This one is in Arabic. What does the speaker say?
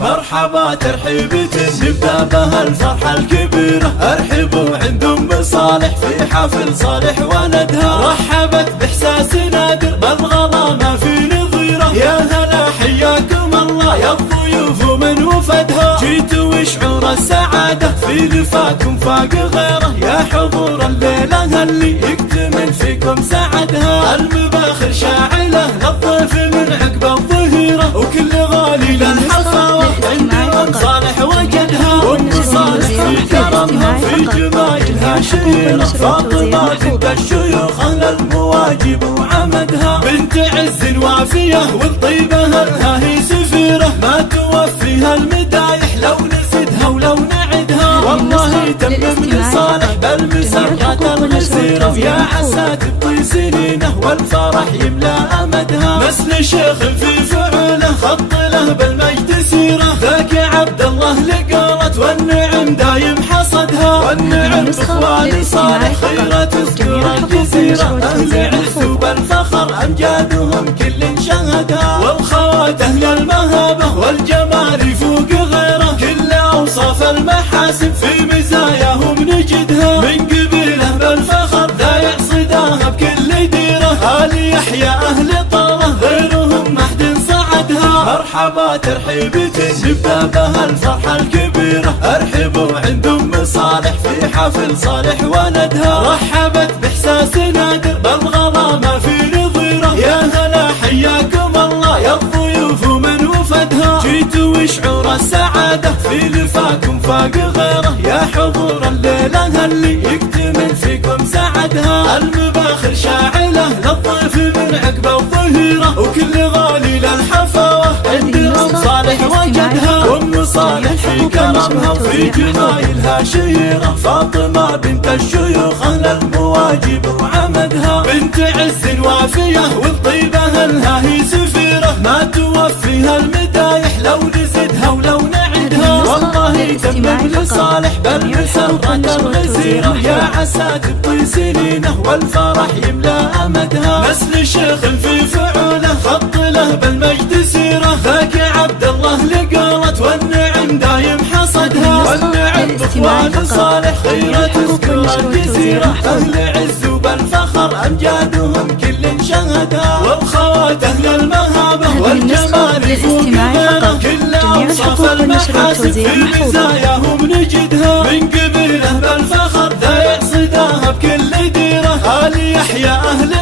مرحبا ترحيبة نبدأ بها الفرحة الكبيرة، ارحبوا عند ام صالح في حفل صالح ولدها. رحبت باحساس نادر بالغلا ما في نظيره، يا هلا حياكم الله يا الضيوف من وفدها. جيتوا وشعور السعادة في لفاكم فاق غيره، يا حضور الليلة اللي يكتمل فيكم سعدها. المباخر شاعلة للضيف من عقب الظهيرة، وكل غالي للحفاوة عند ام صالح وجدها. وام صالح في كرمها في جمايلها شهيرة، فاطمة بنت الشيوخ اهل المواجب وعمدها. بنت عز وافية والطيبة لها هي سفيرة، ما توفيها المدايح لو نسدها ولو نعدها. والله تمم لصالح بالمسرات الغزيرة، يا عسى تبطي سنينه والفرح يملى امدها. مثل شيخ في فعله خط له بالمجد سيره، ذاك عبد الله لقرت والنعم دايم حصدها. والنعم باخوان صالح خيرة تذكر الجزيرة، اهل عز وبالفخر امجادهم كل شهدها. والخوات اهل المهابة والجمال يفوق غيره، كل اوصاف المحاسن في مزاياهم نجدها. من قبيله بالفخر ذا يعصدها بكل ديره، آل يحيى اهل طاره غيرهم ما حد صعدها. مرحبا ترحيبة نبدأ بها الفرحة الكبيرة، ارحبوا عند ام صالح في حفل صالح ولدها. رحبت باحساس نادر بالغلا ما في نظيره، يا هلا حياكم الله يا الضيوف من وفدها. جيتوا وشعور السعادة في لفاكم فاق غيره، يا حضور الليلة اللي يكتمل فيكم سعدها. المباخر شاعلة للضيف من عقب الظهيرة، وكل غالي للحفاوة عند ام صالح وجدها. وام صالح في كرمها وفي جمايلها شهيرة، فاطمة بنت الشيوخ اهل المواجب وعمدها. بنت عز وافية والطيبة لها هي سفيرة، ما توفيها المدايح لو نزدها ولو نعدها. والله تمم لصالح بالمسرات الغزيرة، يا عسى تبطي سنينه والفرح يملى امدها. مثل شيخ في فعوله خط له بالمجد سيره، ذاك عبد الله لقرت والنعم دايم حصدها. والنعم باخوان صالح خيرة تذكر الجزيرة، اهل عز وبالفخر امجادهم كل شهدها. والخوات اهل المهابة والجمال يفوق غيره، كل اوصاف المحاسن في مزاياهم نجدها. من قبيله بالفخر ذا يعصدها بكل ديره، آل يحيى اهل